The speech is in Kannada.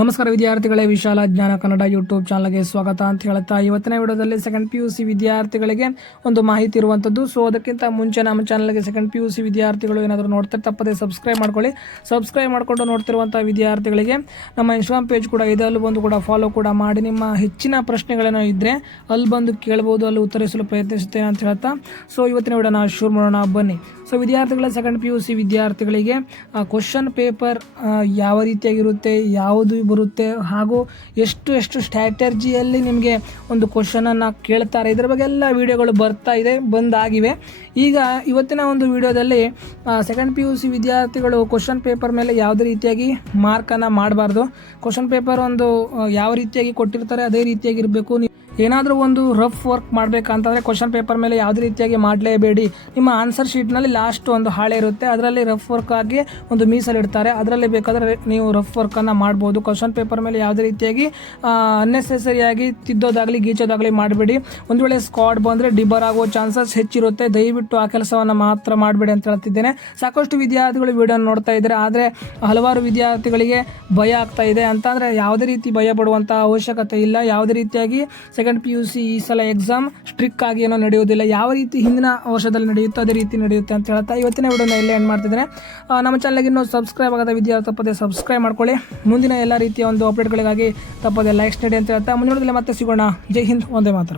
ನಮಸ್ಕಾರ ವಿದ್ಯಾರ್ಥಿಗಳೇ, ವಿಶಾಲ ಜ್ಞಾನ ಕನ್ನಡ ಯೂಟ್ಯೂಬ್ ಚಾನಲ್ಗೆ ಸ್ವಾಗತ ಅಂತ ಹೇಳುತ್ತಾ ಇವತ್ತಿನ ವಿಡಿಯೋದಲ್ಲಿ ಸೆಕೆಂಡ್ ಪಿ ಯು ಸಿ ವಿದ್ಯಾರ್ಥಿಗಳಿಗೆ ಒಂದು ಮಾಹಿತಿ ಇರುವಂಥದ್ದು ಸೊ ಅದಕ್ಕಿಂತ ಮುಂಚೆ ನಮ್ಮ ಚಾನಲ್ಗೆ ಸೆಕೆಂಡ್ ಪಿ ಯು ಸಿ ವಿದ್ಯಾರ್ಥಿಗಳು ಏನಾದರೂ ನೋಡ್ತಾರೆ, ತಪ್ಪದೆ ಸಬ್ಸ್ಕ್ರೈಬ್ ಮಾಡ್ಕೊಳ್ಳಿ. ಸಬ್ಸ್ಕ್ರೈಬ್ ಮಾಡಿಕೊಂಡು ನೋಡ್ತಿರುವಂಥ ವಿದ್ಯಾರ್ಥಿಗಳಿಗೆ ನಮ್ಮ ಇನ್ಸ್ಟಾಗ್ರಾಮ್ ಪೇಜ್ ಕೂಡ ಇದೆ. ಅಲ್ಲಿ ಬಂದು ಕೂಡ ಫಾಲೋ ಕೂಡ ಮಾಡಿ. ನಿಮ್ಮ ಹೆಚ್ಚಿನ ಪ್ರಶ್ನೆಗಳೇನೋ ಇದ್ದರೆ ಅಲ್ಲಿ ಬಂದು ಕೇಳ್ಬೋದು, ಅಲ್ಲಿ ಉತ್ತರಿಸಲು ಪ್ರಯತ್ನಿಸುತ್ತೇನೆ ಅಂತ ಹೇಳ್ತಾ ಸೊ ಇವತ್ತಿನ ವಿಡಿಯೋನ ಶುರು ಮಾಡೋಣ. ಬನ್ನಿ. ಸೊ ವಿದ್ಯಾರ್ಥಿಗಳ ಸೆಕೆಂಡ್ ಪಿ ಯು ಸಿ ವಿದ್ಯಾರ್ಥಿಗಳಿಗೆ ಕ್ವಶನ್ ಪೇಪರ್ ಯಾವ ರೀತಿಯಾಗಿರುತ್ತೆ, ಯಾವುದು ಬರುತ್ತೆ. ಹಾಗೂ ಎಷ್ಟು ಎಷ್ಟು ಸ್ಟ್ರಾಟರ್ಜಿಯಲ್ಲಿ ನಿಮಗೆ ಒಂದು ಕ್ವಶನನ್ನು ಕೇಳ್ತಾರೆ. ಇದ್ರ ಬಗ್ಗೆ ಎಲ್ಲ ವಿಡಿಯೋಗಳು ಬರ್ತಾ ಇದೆ, ಬಂದಾಗಿವೆ. ಈಗ ಇವತ್ತಿನ ಒಂದು ವಿಡಿಯೋದಲ್ಲಿ ಸೆಕೆಂಡ್ ಪಿ ಯು ಸಿ ವಿದ್ಯಾರ್ಥಿಗಳು ಕ್ವಶನ್ ಪೇಪರ್ ಮೇಲೆ ಯಾವುದೇ ರೀತಿಯಾಗಿ ಮಾರ್ಕನ್ನು ಮಾಡಬಾರ್ದು. ಕ್ವಶನ್ ಪೇಪರ್ ಒಂದು ಯಾವ ರೀತಿಯಾಗಿ ಕೊಟ್ಟಿರ್ತಾರೆ, ಅದೇ ರೀತಿಯಾಗಿ ಇರಬೇಕು. ಏನಾದರೂ ಒಂದು ರಫ್ ವರ್ಕ್ ಮಾಡಬೇಕಂತಂದರೆ ಕ್ವಶನ್ ಪೇಪರ್ ಮೇಲೆ ಯಾವುದೇ ರೀತಿಯಾಗಿ ಮಾಡಲೇಬೇಡಿ. ನಿಮ್ಮ ಆನ್ಸರ್ ಶೀಟ್ನಲ್ಲಿ ಲಾಸ್ಟ್ ಒಂದು ಹಾಳೆ ಇರುತ್ತೆ. ಅದರಲ್ಲಿ ರಫ್ ವರ್ಕ್ ಆಗಿ ಒಂದು ಮೀಸಲಿಡ್ತಾರೆ. ಅದರಲ್ಲಿ ಬೇಕಾದರೆ ನೀವು ರಫ್ ವರ್ಕನ್ನು ಮಾಡ್ಬೋದು. ಕ್ವಶನ್ ಪೇಪರ್ ಮೇಲೆ ಯಾವುದೇ ರೀತಿಯಾಗಿ ಅನ್ನೆಸೆಸರಿಯಾಗಿ ತಿದ್ದೋದಾಗಲಿ ಗೀಚೋದಾಗಲಿ ಮಾಡಬೇಡಿ. ಒಂದು ವೇಳೆ ಸ್ಕಾಡ್ ಬಂದರೆ ಡಿಬರ್ ಆಗೋ ಚಾನ್ಸಸ್ ಹೆಚ್ಚಿರುತ್ತೆ. ದಯವಿಟ್ಟು ಆ ಕೆಲಸವನ್ನು ಮಾತ್ರ ಮಾಡಬೇಡಿ ಅಂತ ಹೇಳ್ತಿದ್ದೇನೆ. ಸಾಕಷ್ಟು ವಿದ್ಯಾರ್ಥಿಗಳು ವಿಡಿಯೋ ನೋಡ್ತಾ ಇದ್ದಾರೆ. ಆದರೆ ಹಲವಾರು ವಿದ್ಯಾರ್ಥಿಗಳಿಗೆ ಭಯ ಆಗ್ತಾ ಇದೆ ಅಂತಂದರೆ ಯಾವುದೇ ರೀತಿ ಭಯ ಪಡುವಂಥ ಅವಶ್ಯಕತೆ ಇಲ್ಲ. ಯಾವುದೇ ರೀತಿಯಾಗಿ ಸೆಕೆಂಡ್ ಪಿ ಯು ಸಿ ಈ ಸಲ ಎಕ್ಸಾಮ್ ಸ್ಟ್ರಿಕ್ ಆಗಿ ಏನೋ ನಡೆಯೋದಿಲ್ಲ ಯಾವ ರೀತಿ ಹಿಂದಿನ ವರ್ಷದಲ್ಲಿ ನಡೆಯುತ್ತೋ ಅದೇ ರೀತಿ ನಡೆಯುತ್ತೆ ಅಂತ ಹೇಳ್ತಾ ಇವತ್ತಿನ ವಿಡಿಯೋನ ಇಲ್ಲೇ ಏನು ಮಾಡ್ತಿದ್ದೇನೆ. ಆ, ನಮ್ಮ ಚಾನಲ್ಗೆ ಇನ್ನೂ ಸಬ್ಸ್ಕ್ರೈಬ್ ಆಗದ ವಿದ್ಯಾರ್ಥಿ ತಪ್ಪದೆ ಸಬ್ಸ್ಕ್ರೈಬ್ ಮಾಡ್ಕೊಳ್ಳಿ. ಮುಂದಿನ ಎಲ್ಲ ರೀತಿಯ ಒಂದು ಅಪ್ಡೇಟ್ಗಳಿಗಾಗಿ ತಪ್ಪದೆ ಲೈಕ್ ಸ್ಟಡಿ ಅಂತ ಹೇಳ್ತಾ ಮುಂದಿನ ಮತ್ತೆ ಸಿಗೋಣ. ಜೈ ಹಿಂದ್ ಒಂದೇ ಮಾತ್ರ.